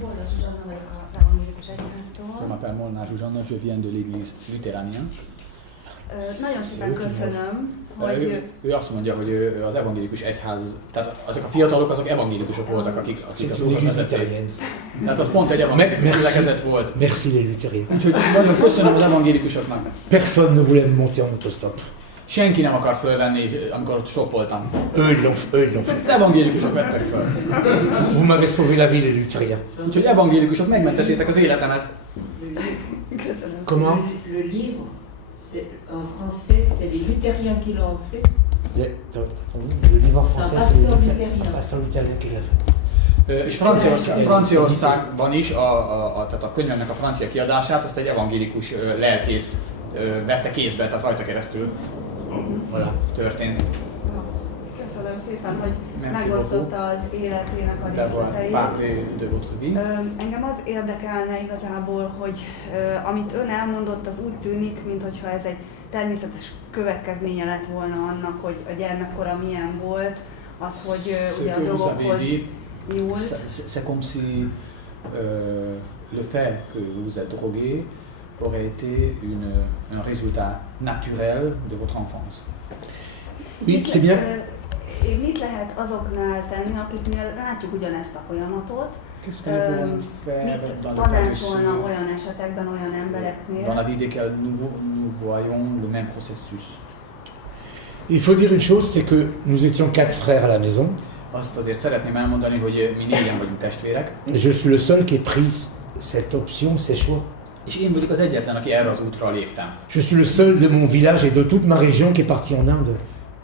Bolda Zsuzsanna vagyok az evangélikus egyháztól. Je m'appelle Molnár Zsuzsanna, je viens de l'église luthérienne. Nagyon szépen köszönöm, hogy... Ő azt mondja, hogy az evangélikus egyház, tehát azok a fiatalok, azok evangélikusok voltak, akik a dolgot vezették. Tehát az pont egy evangélikus gyülekezet volt. Merci les luthériens. Úgyhogy nagyon köszönöm az evangélikusoknak. Personne ne voulait monter en autostop. Senki nem akart fölvenni, amikor ott stoppoltam. Eux l'ont fait. Evangélikusok vettek föl. Vous m'avez sauvé la vie les luthériens. Úgyhogy evangélikusok megmentettétek az életemet. Köszönöm. Comment? Le livre, en français, c'est les luthériens qui l'ont fait. Le livre en français, c'est le pasteur luthérien qui l'a fait. És Franciaországban is tehát a könyvemnek a francia kiadását, azt egy evangélikus lelkész vette kézbe, tehát rajta keresztül történt. Köszönöm szépen, hogy megosztotta az életének a részleteit. Engem az érdekelne igazából, hogy amit ön elmondott, az úgy tűnik, mintha ez egy természetes következménye lett volna annak, hogy a gyermekkora milyen volt, az, hogy ugye a dolgokhoz nyúlt. C'est comme si le fait que vous êtes drogué aurait été un résultat naturel de votre enfance. Oui, c'est bien. Mit lehet azoknál tenni, akiknél látjuk ugyanezt a folyamatot? Mit tanácsolna olyan esetekben, olyan embereknél? Dans la vie desquels nous voyons le même processus. Il faut dire une chose, c'est que nous étions 4 frères à la maison. Azt azért szeretném elmondani, hogy mi 4-en vagyunk testvérek. Je suis le seul qui ait pris cette option, ces choix. És én vagyok az egyetlen, aki erre az útra léptem. Je suis le seul de mon village et de toute ma région qui est parti en Inde.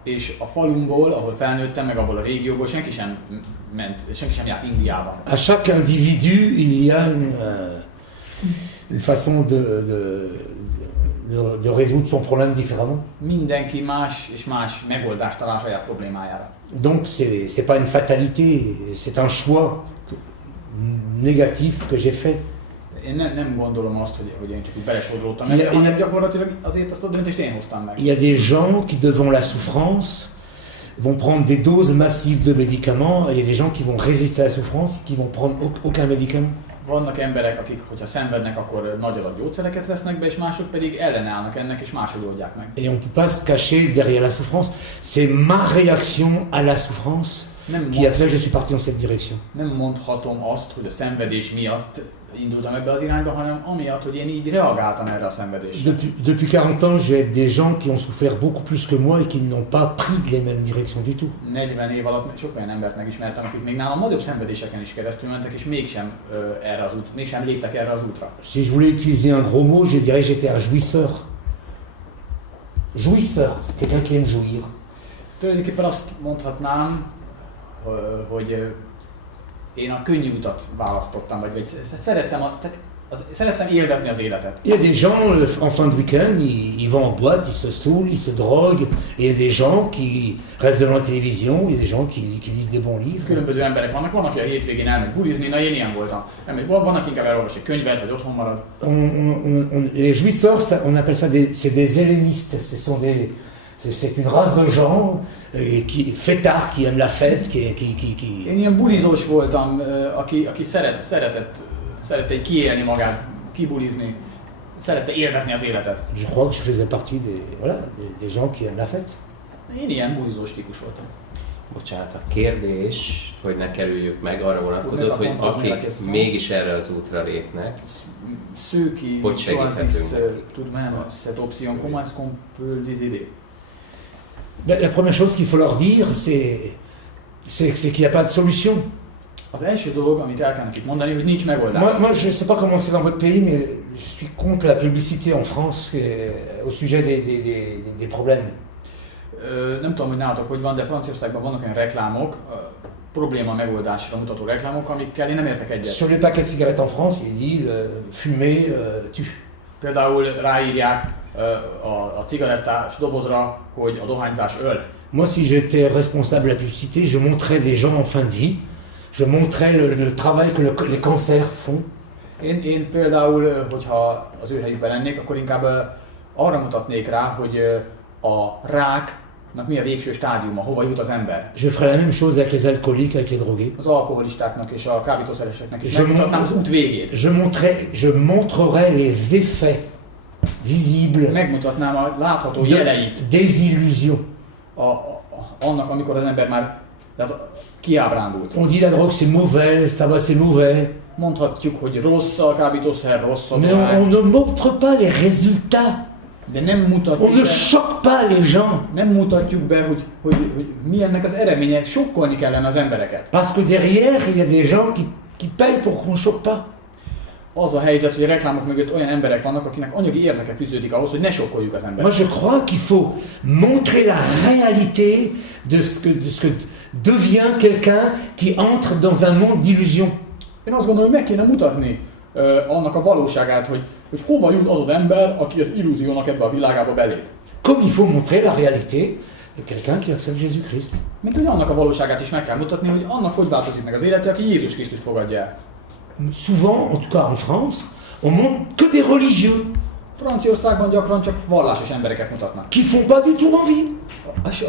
És a falumból, ahol felnőttem, meg abból a régióból senki sem járt Indiába. À chaque individu, il y a une façon de résoudre son problème différemment. Mindenki más és más megoldást talál saját problémájára. Donc c'est pas une fatalité, c'est un choix négatif que j'ai fait. Én nem gondolom azt, hogy én csak úgy belesodródtam meg, hanem gyakorlatilag azért azt a döntést én hoztam meg. Il y a des gens qui, devant la souffrance, vont prendre des doses massives de médicaments, et il y a des gens qui vont résister à la souffrance, qui vont prendre aucun médicament. Vannak emberek, akik, hogyha szenvednek, akkor nagy adag gyógyszereket vesznek be, és mások pedig ellenállnak ennek, és máshogy oldják meg. Et on peut pas se cacher derrière la souffrance. C'est ma réaction à la souffrance qui a fait que je suis parti dans cette direction. Nem mondhatom azt, hogy a szenvedés miatt indultam ebbe az irányba, hanem amiatt, hogy én így reagáltam erre a szenvedésre. Depuis 40 ans, j'ai des gens qui ont souffert beaucoup plus que moi et qui n'ont pas pris les mêmes directions du tout. 40 év alatt sok olyan embert megismertem, akik még nálam nagyobb szenvedéseken is keresztül mentek, és mégsem léptek erre az útra. Si je voulais utiliser un gros mot, je dirais que j'étais un jouisseur. Jouisseur, c'est quelqu'un qui aime jouir. Tulajdonképpen azt mondhatnám, hogy én a könnyű utat választottam, vagy szerettem élvezni az életet. Il y a des gens, en fin de week-end, ils vont en boîte, ils se saoulent, ils se droguent. Et il y a des gens qui restent devant la télévision, il y a des gens qui lisent des bons livres. Különböző emberek vannak, van, aki a hétvégén elmegy bulizni, na én ilyen voltam. Van, aki inkább elolvas egy könyvet, vagy otthon marad. Les jouisseurs, on appelle ça c'est des hellénistes. C'est une race de gens fêtards qui aiment la fête, qui... Én ilyen bulizós voltam, aki szerette kiélni magát, kibulizni, szerette élvezni az életet. Je crois que je faisais partie des gens qui aiment la fête. Én ilyen bulizós típus voltam. Bocsánat, a kérdés, hogy ne kerüljük meg, arra vonatkozott, hogy akik mégis erre az útra lépnek, hogy segíthetünk nekik. Cette option, comment est-ce qu'on peut les aider? La première chose qu'il faut leur dire, c'est qu'il n'y a pas de solution. Az első dolog, amit el kell nekik mondani, hogy nincs megoldás. Moi, je ne sais pas comment c'est dans votre pays, mais je suis contre la publicité en France au sujet des problèmes. Nem tudom, hogy nálatok hogy van, de Franciaországban vannak olyan reklámok, probléma megoldásra mutató reklámok, amikkel én nem értek egyet. Sur les paquets de cigarettes en France, il dit fumer tue. Például ráírják a cigarettás dobozra, hogy a dohányzás öl. Moi, si j'étais responsable de la publicité, je montrais des gens en fin de vie. Je montrais le travail que les cancers font. Én például, hogyha az ő helyükben lennék, akkor inkább arra mutatnék rá, hogy a rák mi a végső stádiuma, hova jut az ember. Je ferai la même chose avec les alcooliques, avec les drogués. Az alkoholistáknak és a kábítószereseknek is megmutatnám az út végét. Je montrerai les effets visibles. Megmutatnám a látható jeleit. Désillusion. Annak, amikor az ember már kiábrándult. On dit la drogue c'est mauvais, le tabac c'est mauvais. Mondhatjuk, hogy rossz a kábítószer, rossz a Mais on ne montre pas les résultats. De nem mutatjuk on ne choque pas les gens. Nem mutatjuk be, hogy mi ennek az eredménye, sokkolni kellene az embereket. Parce que derrière, il y a des gens qui payent pour qu'on ne choque pas. Az a helyzet, hogy a reklámok mögött olyan emberek vannak, akinek anyagi érdeke fűződik ahhoz, hogy ne sokkoljuk az embereket. Moi je crois qu'il faut montrer la réalité de ce que devient quelqu'un qui entre dans un monde d'illusion. Én azt gondolom, hogy meg kéne mutatni annak a valóságát, hogy hova jut az az ember, aki az illúziónak ebbe a világába belép. Comme il faut montrer la réalité de quelqu'un qui accepte Jésus-Christ. Mint hogy annak a valóságát is meg kell mutatni, hogy annak hogy változik meg az élete, aki Jézus Krisztust fogadja el. Souvent, en tout cas en France, on montre que des religieux. Franciaországban gyakran csak vallásos embereket mutatnak. Qui font pas du tout envie.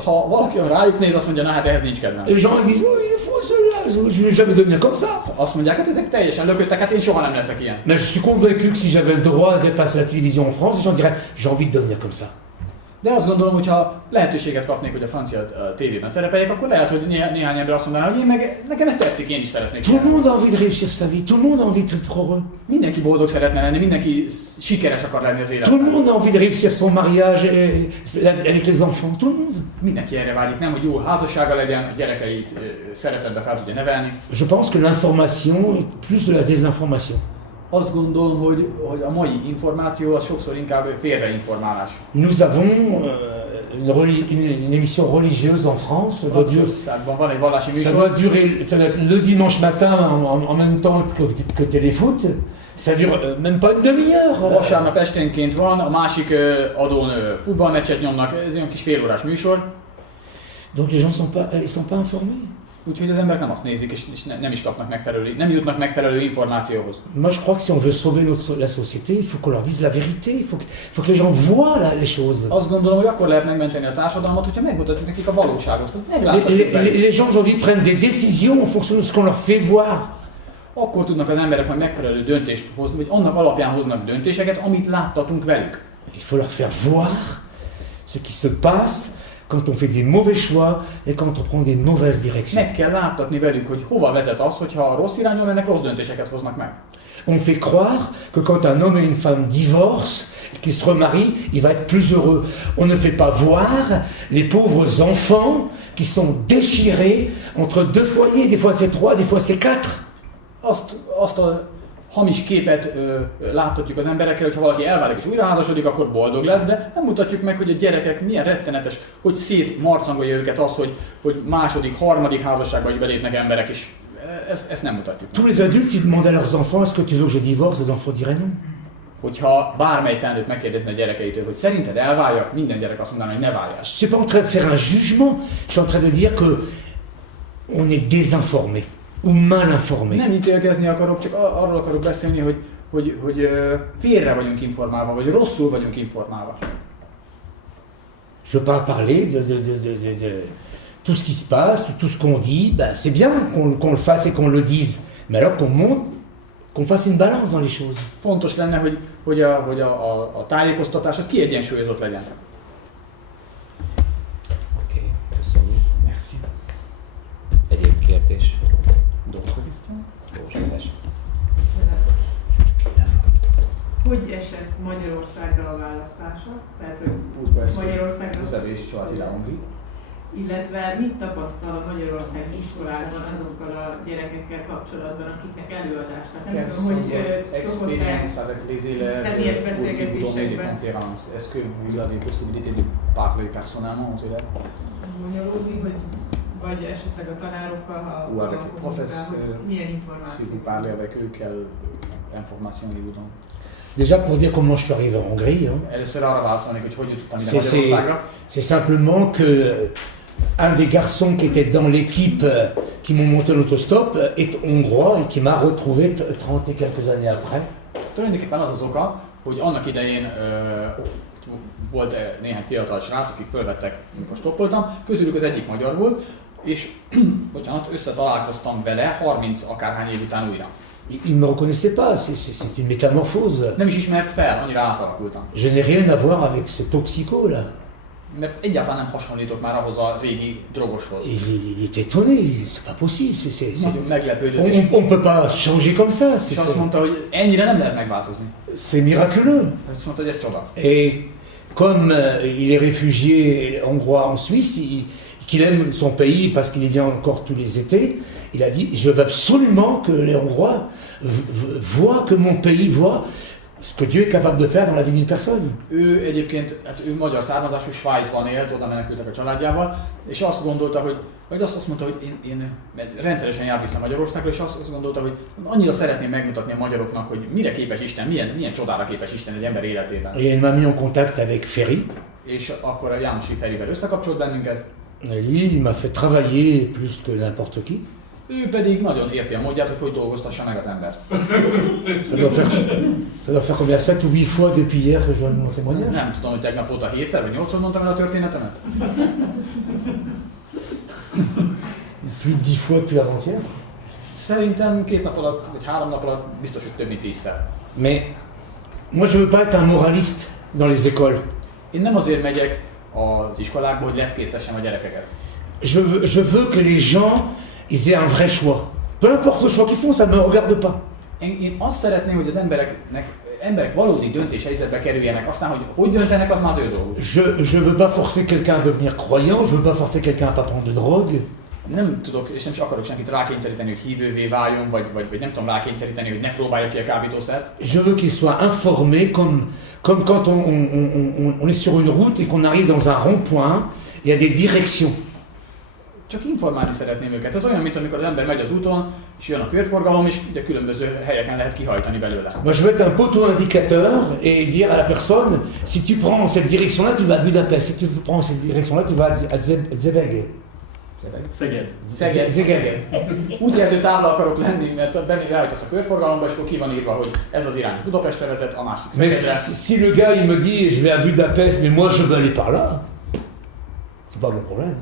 Ha valaki rájuk néz, azt mondja, na hát ehhez nincs kedvem. Les gens disent, oh, il est fou celui-là, je ne vais jamais devenir comme ça. Azt mondják, hát ezek teljesen lököttek, hát én soha nem leszek ilyen. Mais je suis convaincu que si j'avais le droit de passer à la télévision en France, les gens diraient, j'ai envie de devenir comme ça. De azt gondolom, hogy ha lehetőséget kapnék, hogy a francia tévében szerepeljek, akkor lehet, hogy néhány ember azt mondaná, hogy nekem ez tetszik, én is szeretnék. Tout le monde a envie de réussir sa vie, tout le monde a envie d'être heureux. Mindenki boldog szeretne lenni, mindenki sikeres akar lenni az életben. Tout le monde a envie de réussir son mariage avec les enfants, tout le monde. Mindenki erre vágyik, nem, hogy jó házassága legyen, a gyerekeit szeretetbe fel tudja nevelni. Je pense que l'information est plus de la désinformation. Azt gondolom, hogy a mai információ az sokszor inkább félreinformálás. Nous avons une émission religieuse en France. Ça doit durer le dimanche matin en même temps que Téléfoot. Ça dure même pas une demi-heure. Vasárnap esténként van, a másik adón futballmeccset nyomnak, ez olyan kis félórás műsor. Donc les gens sont pas informés. Úgyhogy az emberek nem azt nézik, és nem is kapnak nem jutnak megfelelő információhoz. Moi je crois que si on veut sauver la société, il faut qu'on leur dise la vérité, il faut que les gens voient les choses. Azt gondolom, hogy akkor lehet megmenteni a társadalmat, hogyha megmutatjuk nekik a valóságot, hogy megláthatjuk. Les gens aujourd'hui prennent des décisions en fonction de ce qu'on leur fait voir. Akkor tudnak az emberek majd megfelelő döntést hozni, vagy annak alapján hoznak döntéseket, amit láttatunk velük. Il faut leur faire voir ce qui se passe quand on fait des mauvais choix et quand on prend des mauvaises directions. Meg kell láttatni velük, hogy hova vezet az, hogyha rossz irányba mennek, rossz döntéseket hoznak meg. On fait croire que quand un homme et une femme divorcent, qu'ils se remarient, il va être plus heureux. On ne fait pas voir les pauvres enfants qui sont déchirés entre deux foyers, des fois c'est 3, des fois c'est 4. Azt a hamis képet láthatjuk az emberekkel, hogyha valaki elválik és újraházasodik, akkor boldog lesz, de nem mutatjuk meg, hogy a gyerekek milyen rettenetes, hogy szétmarcangolja őket az, hogy második, harmadik házasságba is belépnek emberek, és ezt nem mutatjuk. Tous les adultes, ils demandent à leurs enfants, est-ce que tu veux que je divorce? Les enfants diraient non. Hogyha bármely felnőtt megkérdezne a gyerekeitől, hogy szerinted elváljak, minden gyerek azt mondaná, hogy ne váljál. Je suis pas en train de faire un jugement, je suis en train de dire que on est désinformé. Ou mal informé. Nem ítélkezni akarok, csak arról akarok beszélni, hogy félre vagyunk informálva, vagy rosszul vagyunk informálva. Je veux pas parler de tout ce qui se passe, tout ce qu'on dit. Ben, c'est bien qu'on le fasse et qu'on le dise, mais alors qu'on fasse une balance dans les choses. Fontos lenne, hogy a tájékoztatás az kiegyensúlyozott legyen. Oké, köszönjük. Merci. Egyéb kérdés? Hogy esett Magyarországra a választása? Tehát, hogy Magyarországra... Illetve mit tapasztal a magyarországi iskolában azokkal a gyerekekkel kapcsolatban, akiknek előadást? Tehát nem tudom, hogy szokott-e személyes beszélgetésekben bonyolódni, hogy vagy esetleg a tanárokkal, ha milyen információ. Déjà pour dire comment je suis arrivé en Hongrie, c'est simplement que un des garçons qui était dans l'équipe qui m'ont monté l'autostop est hongrois et qui m'a retrouvé 30 et quelques années après. Tulajdonképpen az az oka, hogy annak idején volt néhány fiatal srác, akik fölvettek, amikor stoppoltam, közülük az egyik magyar volt, és bocsánat, összetalálkoztam vele 30 akárhány év után újra. Il ne me reconnaissait pas, c'est une métamorphose. Nem is ismert fel, annyira átalakultam. Je n'ai rien à voir avec ce toxico-là. Mert egyáltalán nem hasonlítok már ahhoz a régi drogoshoz. Il est étonné, c'est pas possible. Nagyon meglepődött. On ne peut pas changer comme ça. És azt mondta, hogy ennyire nem lehet megváltozni. C'est miraculeux. Azt mondta, hogy ez csoda. Et comme il est réfugié hongrois en Suisse, qu'il aime son pays parce qu'il y vient encore tous les étés, il a dit « Je veux absolument que les Hongrois voient, que mon pays voit ce que Dieu est capable de faire dans la vie d'une personne. » Ő egyébként, hát ő magyar származású, Svájcban élt, oda menekültek a családjával, és azt gondolta, vagy azt mondta, hogy én rendszeresen jár vissza Magyarországra, és azt gondolta, hogy annyira szeretném megmutatni a magyaroknak, hogy mire képes Isten, milyen csodára képes Isten egy ember életében. Et il m'a mis en contact avec Ferry. És akkor a Jánosi Ferivel összekapcsolt bennünket. Et lui, il m'a fait travailler plus que n'importe qui. Ő pedig nagyon érti a módját, hogy dolgoztassa meg az embert. Ça doit faire combien, 7 ou 8 fois depuis hier que je donne mon témoignage? Nem tudom, hogy tegnap óta 7-szer vagy 8-szor mondtam el a történetemet. Plus de 10 fois depuis avant-hier. Szerintem 2 nap alatt, vagy 3 nap alatt biztos, hogy több mint 10-szer. Mais moi je veux pas être un moraliste dans les écoles. Én nem azért megyek az iskolákba, hogy leckéztessem a gyerekeket. Je veux que les gens ils aient un vrai choix. Peu importe le choix qu'ils font, ça ne me regarde pas. Én azt szeretném, hogy az emberek valódi döntéshelyzetbe kerüljenek, aztán, hogy döntenek, az már az ő dolguk. Je veux pas forcer quelqu'un à devenir croyant, je veux pas forcer quelqu'un à pas prendre de drogue. Nem tudok, és nem is akarok senkit rákényszeríteni, hogy hívővé váljon, vagy nem tudom rákényszeríteni, hogy ne próbálja ki a kábítószert. Je veux qu'ils soient informés comme quand on est sur une route et qu'on arrive dans un rond-point, il y a des directions. Csak informálni szeretném őket. Ez olyan, mint amikor az ember megy az úton, és jön a körforgalom, és ugye különböző helyeken lehet kihajtani belőle. Moi je veux être un poteau indicateur et dire à la personne, si tu prends cette direction-là, tu vas à Budapest, si tu prends cette direction-là, tu vas à Szeged. Szeged. Útjelző tábla akarok lenni, mert beállítasz a körforgalomba, és akkor ki van írva, hogy ez az irány Budapestre vezet, a másik Szegedre. Mais si le gars il me dit, je vais à Budapest, mais moi je veux aller par là, c'est pas mon problème.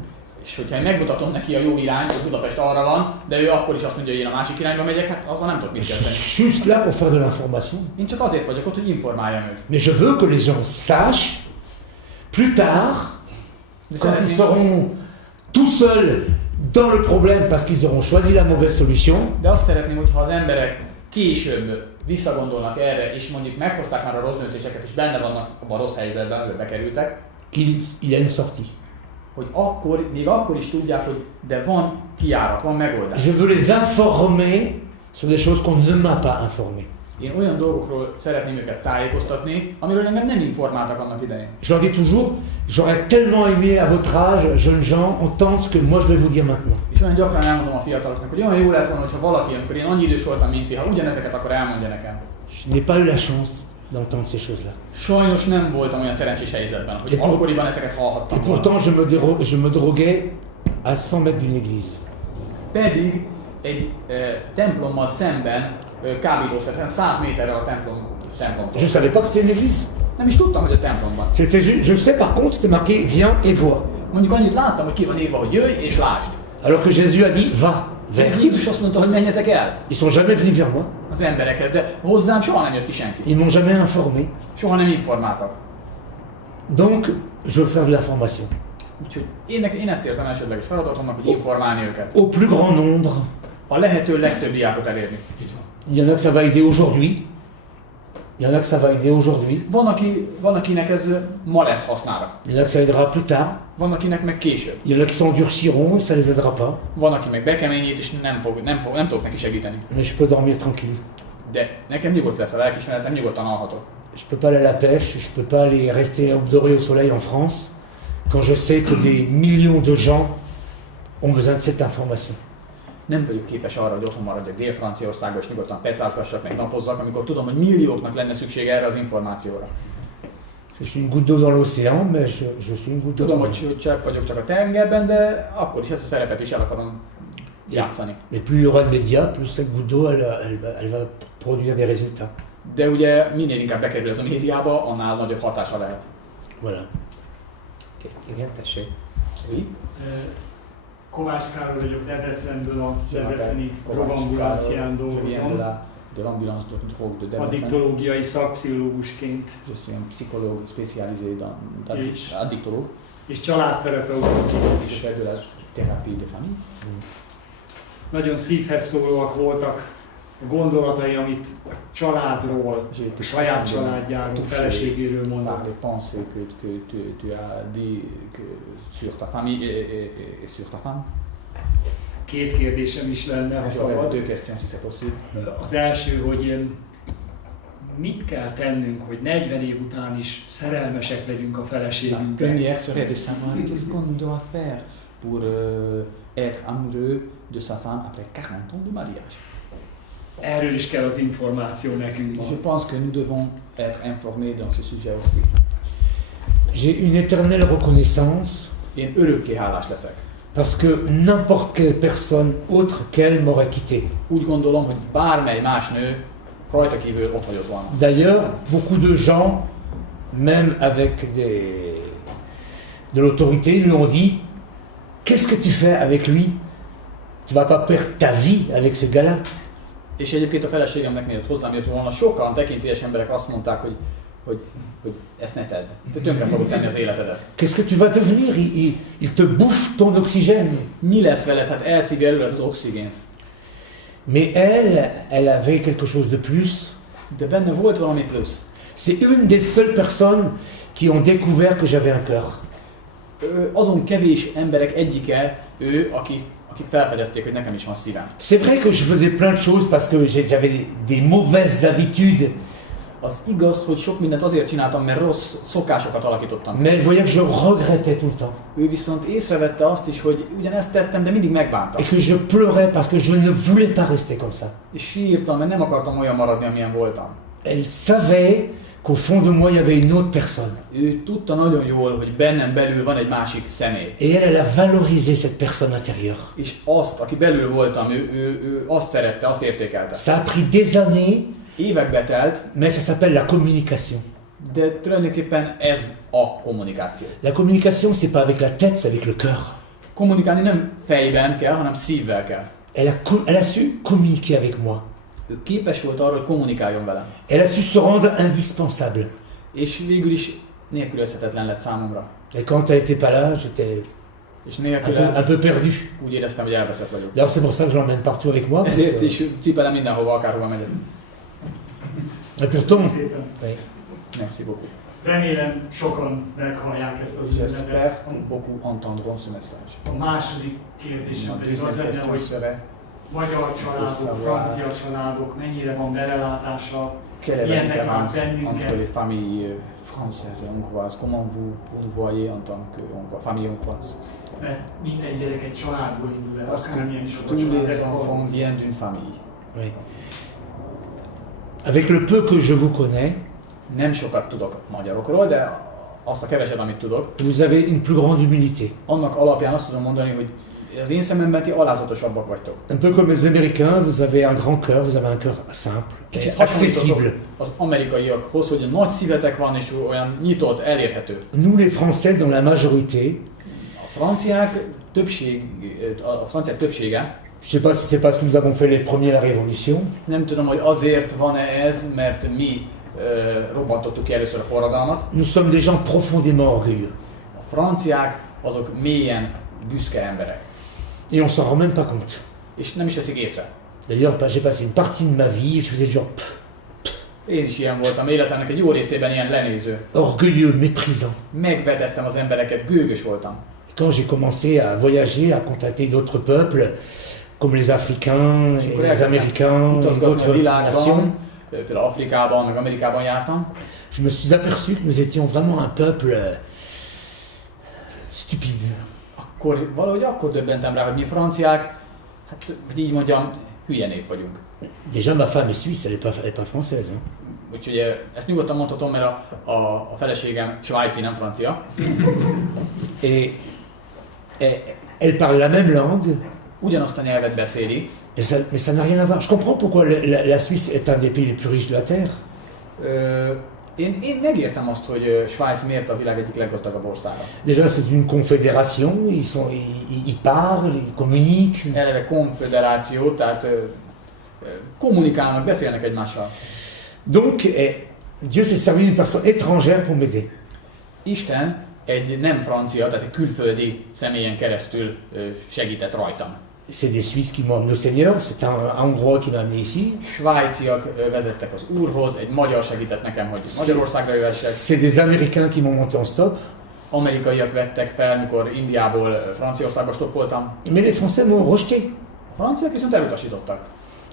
És hogyha én megmutatom neki a jó irány, hogy Budapest arra van, de ő akkor is azt mondja, hogy én a másik irányba megyek, hát azzal nem tudok mit kezdeni. Juste là pour faire de l'information. Én csak azért vagyok ott, hogy informáljam őt. Mais je veux que les gens sachent, plus tard, quand ils seront tout seuls dans le problème parce qu'ils auront choisi la mauvaise solution. De azt szeretném, hogyha az emberek később visszagondolnak erre, és mondjuk meghozták már a rossz döntéseket, és benne vannak abban a rossz helyzetben, hogy bekerültek, qu'il y a une sortie. Hogy még akkor is tudják, hogy de van kijárat, van megoldás. Je veux les informer sur des choses qu'on ne m'a pas informé. Én olyan dolgokról szeretném őket tájékoztatni, amiről engem nem informáltak annak idején. Je leur dis toujours, j'aurais tellement aimé à votre âge, jeunes gens, entendre ce que moi je vais vous dire maintenant. És olyan gyakran elmondom a fiataloknak, hogy olyan jó lett volna, hogyha valaki, amikor én annyi idős voltam, mint ti, ha ugyanezeket akkor elmondja nekem. Je n'ai pas eu la chance d'entendre ces choses-là. Sajnos nem voltam olyan szerencsés helyzetben, hogy akkoriban ezeket hallhattam. Et pourtant je me droguais à 100 mètres d'une église. Pedig egy templommal szemben kábítószer, 100 méterre a templomtól. Je savais pas que c'était une église. Nem is tudtam, hogy a templomban. Je sais par contre, c'était marqué viens et vois. Mondjuk annyit láttam, hogy ki van írva, hogy jöjj és lásd. Alors que Jésus a dit va. Jézus azt mondta, hogy menjetek el. Ils sont jamais venus vers moi. Az emberekhez, de hozzám soha nem jött ki senki. Ils m'ont jamais informé. Soha nem informáltak. Donc, je veux faire de l'information. Úgyhogy én ezt érzem elsődleges feladatomnak, hogy informálni őket. Au plus grand nombre. A lehető legtöbb diákot elérni. Il y en a que ça va aider aujourd'hui. Il y en a que ça va aider aujourd'hui. Van akinek ez ma lesz hasznára. Il y en a que ça aidera plus tard. Van akinek meg később. Il y en a qui s'endurciront, ça les aidera pas. Van aki meg bekeményít és nem tudok neki segíteni. Mais je peux dormir tranquille. De nekem nyugodt lesz a lelkiismeretem, nyugodtan alhatok. Je peux pas aller à la pêche, je peux pas aller rester obdoré au soleil en France quand je sais que des millions de gens ont besoin de cette information. Nem vagyok képes arra, hogy otthon maradjak Dél-Franciaországban és nyugodtan pecázgassak, meg napozzak, amikor tudom, hogy millióknak lenne szüksége erre az információra. Je suis une goutte d'eau dans l'océan, mais je suis une goutte d'eau. Tudom, hogy csepp vagyok csak a tengerben, de akkor is ezt a szerepet is el akarom játszani. Mais plus il y aura de médias, plus cette goutte d'eau, elle va produire des résultats. De ugye minél inkább bekerül ez a médiába, annál nagyobb hatása lehet. Voilà. Igen, tessék. Oui. Kovács Károly vagyok Debrecenből, a Debreceni drogambulancián dolgozom. Addiktológiai szakpszichológusként. Je suis un psychologue spécialisé dans addictologue. És családterapeut. Je fais de la thérapie de famille. Nagyon szívhez szólóak voltak a gondolatai, amit a családról, a saját családjáról, feleségéről mondott. Par les pensées que tu as dit sur ta famille et sur ta femme. Két kérdésem is lenne, ha szabad. Deux questions, si c'est possible. Az első, hogy mit kell tennünk, hogy 40 év után is szerelmesek legyünk a feleségünkben? La première serait de savoir qu'est-ce qu'on doit faire pour être amoureux de sa femme après 40 ans de mariage. Erről is kell az információ nekünk. Je pense que nous devons être informés dans ce sujet aussi. J'ai une éternelle reconnaissance. Én örökké hálás leszek. Parce que n'importe quelle personne autre qu'elle m'aurait quitté. Úgy gondolom, hogy bármely más nő rajta kívül ott hagyott volna. D'ailleurs, beaucoup de gens, même avec de l'autorité, nous ont dit qu'est-ce que tu fais avec lui? Tu vas pas perdre ta vie avec ce gars-là. És egyébként a feleségemnek miért hozzám jött volna, sokan tekintélyes emberek azt mondták, hogy ezt ne tedd. Te tönkre fogod tenni az életedet. Qu'est-ce que tu vas devenir? Il te bouffe ton oxygène. Mi lesz veled? Hát elszívja előled az oxigént. Mais elle avait quelque chose de plus. De benne volt valami plusz. C'est une des seules personnes qui ont découvert que j'avais un cœur. Azon kevés emberek egyike ő, akik felfedezték, hogy nekem is van szívem. C'est vrai que je faisais plein de choses parce que j'avais des mauvaises habitudes. Az igaz, hogy sok mindent azért csináltam, mert rossz szokásokat alakítottam. Mais elle voyait que je regrettais tout le temps. Ő viszont észrevette azt is, hogy ugyanezt tettem, de mindig megbántam. Et que je pleurais parce que je ne voulais pas rester comme ça. És sírtam, mert nem akartam olyan maradni, amilyen voltam. Elle savait qu'au fond de moi il y avait une autre personne. Ő tudta nagyon jól, hogy bennem belül van egy másik személy. Et elle a valorisé cette personne intérieure. És azt, aki belül voltam, ő azt szerette, azt értékelte. Ça a pris des années. Évekbe telt, mais ça s'appelle la communication. De tulajdonképpen ez a kommunikáció. La communication, c'est pas avec la tête, c'est avec le cœur. Kommunikálni nem fejben kell, hanem szívvel kell. Elle a su communiquer avec moi. Ő képes volt arra, hogy kommunikáljon velem. Elle a su se rendre indispensable. És végül is nélkülözhetetlen lett számomra. Et quand elle était pas là, j'étais un peu perdu. Úgy éreztem, hogy elveszett vagyok. D'ailleurs, c'est pour ça que je l'emmène partout avec moi. Ezért is cipelem mindenhova, akárhova megyek. Et pourtant, oui. Merci beaucoup. Remélem sokan meghallják ezt az üzenetet. Beaucoup entendront ce message. A második kérdésem pedig az lenne, hogy magyar családok, francia családok, mennyire van belelátása, ilyennek már bennünket. Entre les familles françaises et hongroises, comment vous nous voyez en tant que famille hongroise? Mert minden gyerek egy családból indul el, akármilyen is az a tous család. les enfants viennent d'une famille. Oui. Avec le peu que je vous connais, nem sokat tudok magyarokról, de azt a keveset, amit tudok, vous avez une plus grande humilité. Annak alapján azt tudom mondani, hogy az én szememben ti alázatosabbak vagytok. Un peu comme les Américains, vous avez un grand cœur, vous avez un cœur simple, et accessible. Az amerikaiakhoz, hogy nagy szívetek van és olyan nyitott, elérhető. Nous les Français, dans la majorité, a franciák többsége, je sais pas si c'est parce que nous avons fait les premiers la Révolution. Nem tudom, hogy azért van-e ez, mert mi robbantottuk ki először a forradalmat. Nous sommes des gens profondément orgueilleux. A franciák azok mélyen büszke emberek. Et on s'en rend même pas compte. És nem is veszik észre. D'ailleurs, j'ai passé une partie de ma vie, je faisais genre... Én is ilyen voltam, életemnek egy jó részében ilyen lenéző. Orgueilleux, méprisant. Megvetettem az embereket, gőgös voltam. Quand j'ai commencé à voyager, à contacter d'autres peuples, comme les Africains, et les Américains, d'autres nations, például Afrikában, meg Amerikában jártam. Je me suis aperçu que nous étions vraiment un peuple stupide. Valahogy akkor döbbentem rá, hogy mi franciák, hát, hogy így mondjam, hülye nép vagyunk. Déjà ma femme est suisse, elle est pas française. Hein? Úgyhogy ezt nyugodtan mondhatom, mert a feleségem svájci, nem francia. Et elle parle la même langue. Ugyanazt a nyelvet beszéli. Mais ça n'a rien à voir. Je comprends pourquoi la Suisse est un des pays les plus riches de la Terre. Én megértem azt, hogy Svájc miért a világ egyik leggazdagabb országa. Déjà, c'est une confédération, ils parlent, ils communiquent. Eleve konfederáció, tehát kommunikálnak, beszélnek egymással. Donc, Dieu s'est servi d'une personne étrangère pour m'aider. Isten egy nem francia, tehát egy külföldi személyen keresztül segített rajtam. C'est des Suisses qui m'ont amené au Seigneur, c'est un Hongrois qui m'a amené ici. Svájciak vezettek az Úrhoz, egy magyar segített nekem, hogy Magyarországra jövessek. C'est des Américains qui m'ont monté en stop. Amerikaiak vettek fel, mikor Indiából Franciaországba stoppoltam. Mais les Français m'ont rejeté. A franciák viszont elutasítottak.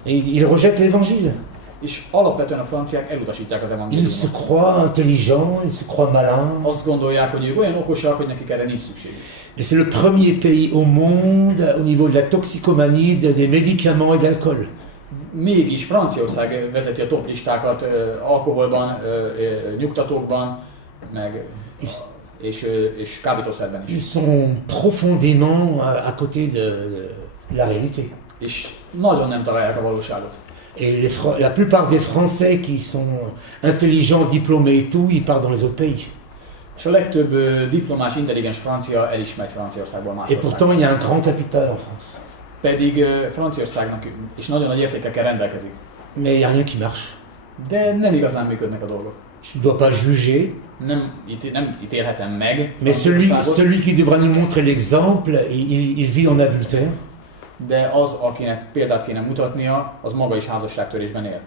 Et ils rejettent l'évangile. És alapvetően a franciák elutasítják az evangéliumot. Ils se croient intelligents, ils se croient malins. Azt gondolják, hogy ők olyan okosak, hogy nekik erre nincs szükség. Et c'est le premier pays au monde au niveau de la toxicomanie, des médicaments et d'alcool. Mégis Franciaország vezeti a toplistákat alkoholban, nyugtatókban, meg és kábítószerben is. Ils sont profondément à côté de la réalité. És nagyon nem találják a valóságot. Et la plupart des Français qui sont intelligents, diplômés et tout, ils partent dans les autres pays. És a legtöbb diplomás, intelligens francia el is megy Franciaországból más országban. Et pourtant, il y a un grand capital en France. Pedig Franciaországnak is nagyon nagy értékekkel rendelkezik. Mais il y a rien qui marche. De nem igazán működnek a dolgok. Je ne dois pas juger. Nem ítélhetem meg. Mais celui qui devra nous montrer l'exemple, il vit en adultère. De az, akinek példát kéne mutatnia, az maga is házasságtörésben él.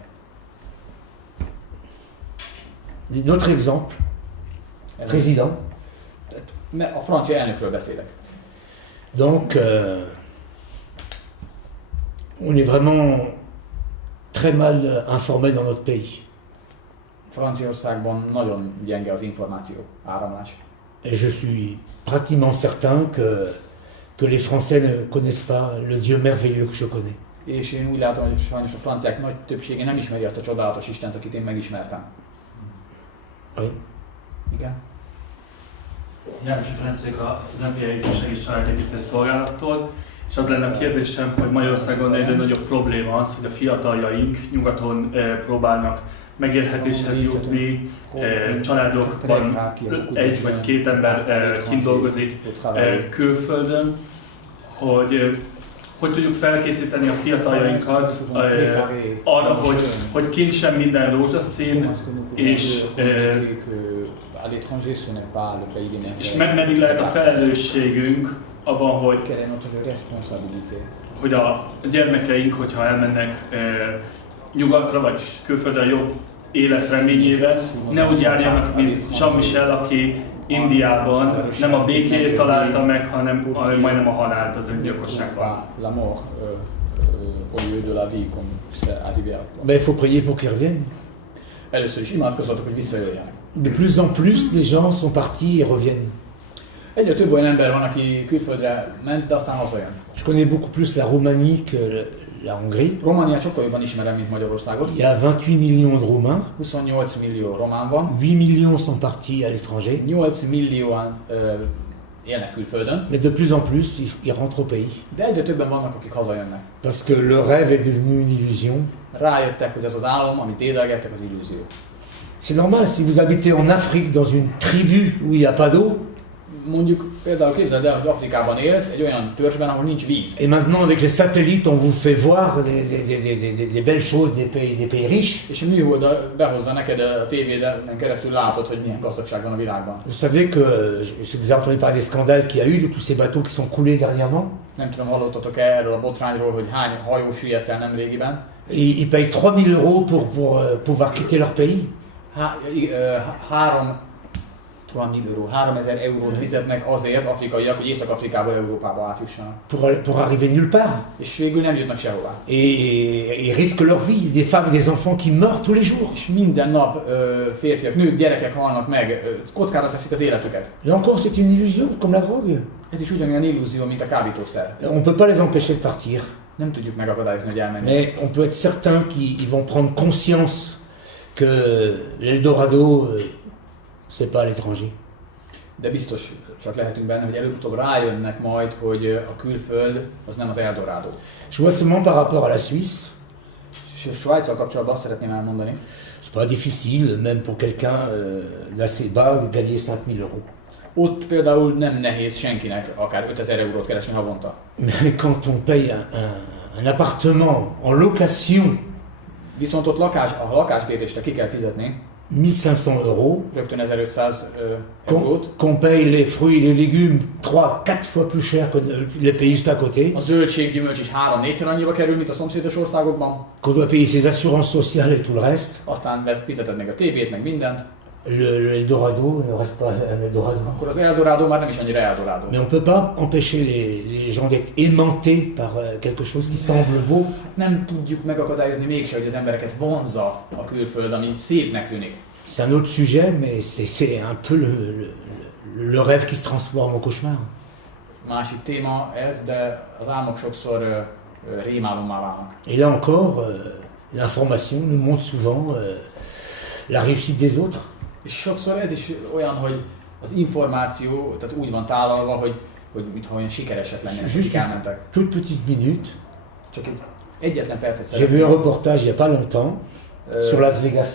Notre exemple, président. A francia elnökről beszélek. Donc, on est vraiment très mal informé dans notre pays. Franciaországban nagyon gyenge az információ áramlás. Et je suis pratiquement certain que les Français ne connaissent pas le Dieu merveilleux que je connais. És én úgy látom, hogy sajnos a franciák nagy többsége nem ismeri azt a csodálatos Istent, akit én megismertem. Oui. Igen. Jánosi Ferenc vagyok az MPI Ifjúsági Családegyüttes Szolgálattól, és az lenne a kérdésem, hogy Magyarországon egyre nagyobb probléma az, hogy a fiataljaink nyugaton próbálnak megélhetéshez jutni, családokban egy vagy két ember kint dolgozik külföldön, hogy tudjuk felkészíteni a fiataljainkat arra, hogy kint sem minden rózsaszín, és meddig lehet a felelősségünk abban, hogy a gyermekeink, hogyha elmennek nyugatra vagy külföldre jobb élet reményében, ne úgy járjanak, mint Jean-Michel, aki Indiában nem a békét találta meg, hanem majdnem a halált az öngyilkosságban. Mais il faut prier pour qu'ils reviennent. Először is imádkozzatok, hogy visszajöjjenek. De plus en plus des gens sont partis et reviennent. Egyre több olyan ember van, aki külföldre ment, de aztán hazajön. Je connais beaucoup plus la Roumanie que la Hongrie. Romániát sokkal jobban ismerem, mint Magyarországot. Il y a 28 millions de Roumains. 28 millió román van. 8 millions sont partis à l'étranger. 8 millióan élnek külföldön. Mais de plus en plus, ils rentrent au pays. De egyre többen vannak, akik hazajönnek. Parce que le rêve est devenu une illusion. Rájöttek, hogy az az álom, amit édelgettek, az illúzió. C'est normal, si vous habitez en Afrique dans une tribu où il n'y a pas d'eau. Mondjuk például képzeld el, hogy Afrikában élsz, egy olyan törzsben, ahol nincs víz. Et maintenant avec les satellites, on vous fait voir des belles choses des pays riches. És a műhold behozza neked a tévéden keresztül látod, hogy milyen gazdagság van a világban. Vous savez que, si vous avez entendu parler des scandales qu'il y a eu, de tous ces bateaux qui sont coulés dernièrement. Nem tudom, hallottatok erről a botrányról, hogy hány hajó süllyedt el nemrégiben. Ils payent 3 000 € pour pouvoir quitter leur pays. 3000 eurót fizetnek azért afrikaiak, hogy Észak-Afrikából Európába átjussanak. Pour arriver nulle part. És végül nem jutnak sehová. Et risquent leur vie, des femmes et des enfants qui meurent tous les jours. És minden nap férfiak, nők, gyerekek halnak meg, kockára teszik az életüket. Et encore, c'est une illusion, comme la drogue. Ez is ugyanolyan illúzió, mint a kábítószer. On peut pas les empêcher de partir. Nem tudjuk megakadályozni, hogy elmenjenek. Mais on peut être certain qu'ils vont prendre conscience que l'Eldorado, c'est pas à l'étranger. De biztos csak lehetünk benne, hogy előbb-utóbb rájönnek majd, hogy a külföld az nem az Eldorado. Je vois seulement par rapport à la Suisse. Svájccal kapcsolatban azt szeretném elmondani. C'est pas difficile, même pour quelqu'un d'assez bas, de gagner 5 000 euros. Ott például nem nehéz senkinek akár 5000 eurót keresni havonta. Mais quand on paye un appartement en location, viszont ott a lakásbérlésre ki kell fizetni 1500 euros, rögtön 1500 eurót. Qu'on paye les fruits et les légumes 3-4 fois plus cher que les pays juste à côté. A zöldség, gyümölcs is 3-4-szer annyiba kerül, mint a szomszédos országokban. Qu'on doit payer ses assurances sociales et tout le reste. Aztán fizeted meg a TB-t, meg mindent. Le Eldorado ne reste pas un Eldorado. Akkor az Eldorado már nem is annyira Eldorado. Mais on peut pas empêcher les gens d'être aimantés par quelque chose qui semble beau. Nem tudjuk megakadályozni mégse, hogy az embereket vonzza a külföld, ami szépnek tűnik. C'est un autre sujet, mais c'est un peu le rêve qui se transforme en cauchemar. Másik téma ez, de az álmok sokszor rémálommá válnak. Et là encore, l'information nous montre souvent la réussite des autres. És sokszor ez is olyan, hogy az információ, tehát úgy van tálalva, hogy mintha olyan sikeresek lennének, akik elmentek. Toute petite minute. Csak egyetlen percet szeretnék. J'ai vu un reportage il y a pas longtemps sur Las Vegas.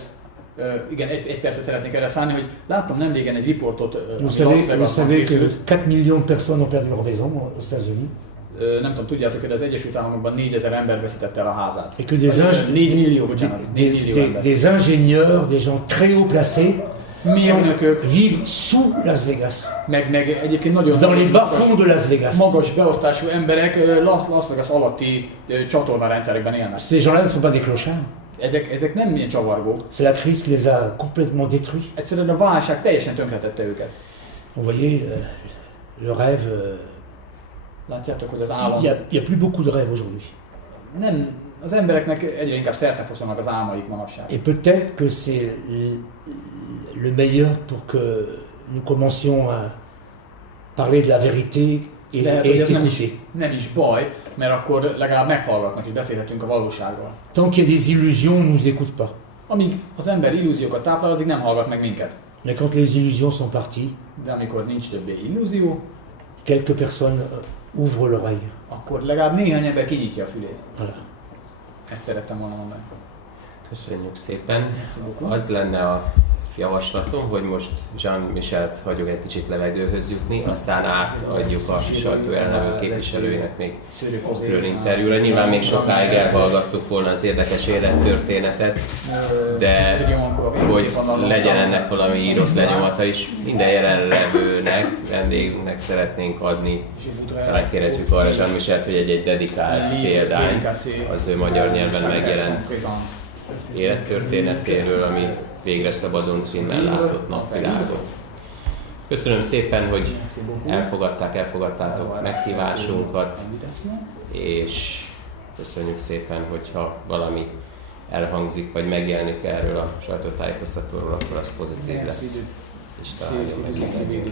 Igen, egy percet szeretnék erre szállni, hogy láttam nem régen egy riportot, Vous savez que 4 millions de personnes ont perdu leur maison aux États-Unis. Nem tudom, tudjátok, hogy az Egyesült Államokban 4000 ember veszítette el a házát. Et que des ingénieurs, des gens très haut placés, vivent sous Las Vegas. Meg egyébként nagyon dans les bas-fonds de Las Vegas. Magas beosztású emberek Las Vegas alatti csatornarendszerekben élnek. Ces gens-là ne sont pas des clochards. Ezek nem ilyen csavargók. C'est la crise qui les a complètement détruits. Egyszerűen a válság teljesen tönkretette őket. Vous voyez, le rêve. Látjátok, hogy az álom... Il y a plus beaucoup de rêves aujourd'hui. Nem, az embereknek egyre inkább szertefoszlanak az álmaik manapság. Et peut-être que c'est le meilleur pour que nous commencions à parler de la vérité et être écoutés. Nem is baj, mert akkor legalább meghallgatnak és beszélhetünk a valóságról. Tant qu'il y a des illusions, on ne nous écoute pas. Amíg az ember illúziókat táplál, addig nem hallgat meg minket. Mais quand les illusions sont parties, de amikor nincs többé illúzió, quelques personnes ouvrent l'oreille. Akkor legalább néhány ember kinyitja a fülét. Voilà. Ezt szerettem volna mondani. Köszönjük szépen. Az lenne a javaslatom, hogy most Jean-Michelt hagyjuk egy kicsit levegőhöz jutni, aztán átadjuk a sajtó elnevű képviselőjének még külön interjúra. Nyilván még sokáig elhallgattuk volna az érdekes élettörténetet, de hogy legyen ennek valami írott lenyomata is, minden jelenlevőnek, vendégünknek szeretnénk adni, talán kérhetjük arra Jean-Michelt, hogy egy dedikált példányt az ő magyar nyelven megjelent élettörténetéről, ami Végre szabadon címmel látott napvilágot. Köszönöm szépen, hogy elfogadtátok meghívásunkat, és köszönjük szépen, hogyha valami elhangzik, vagy megjelenik erről a sajtótájékoztatóról, akkor az pozitív lesz. És találjon meg mindenki.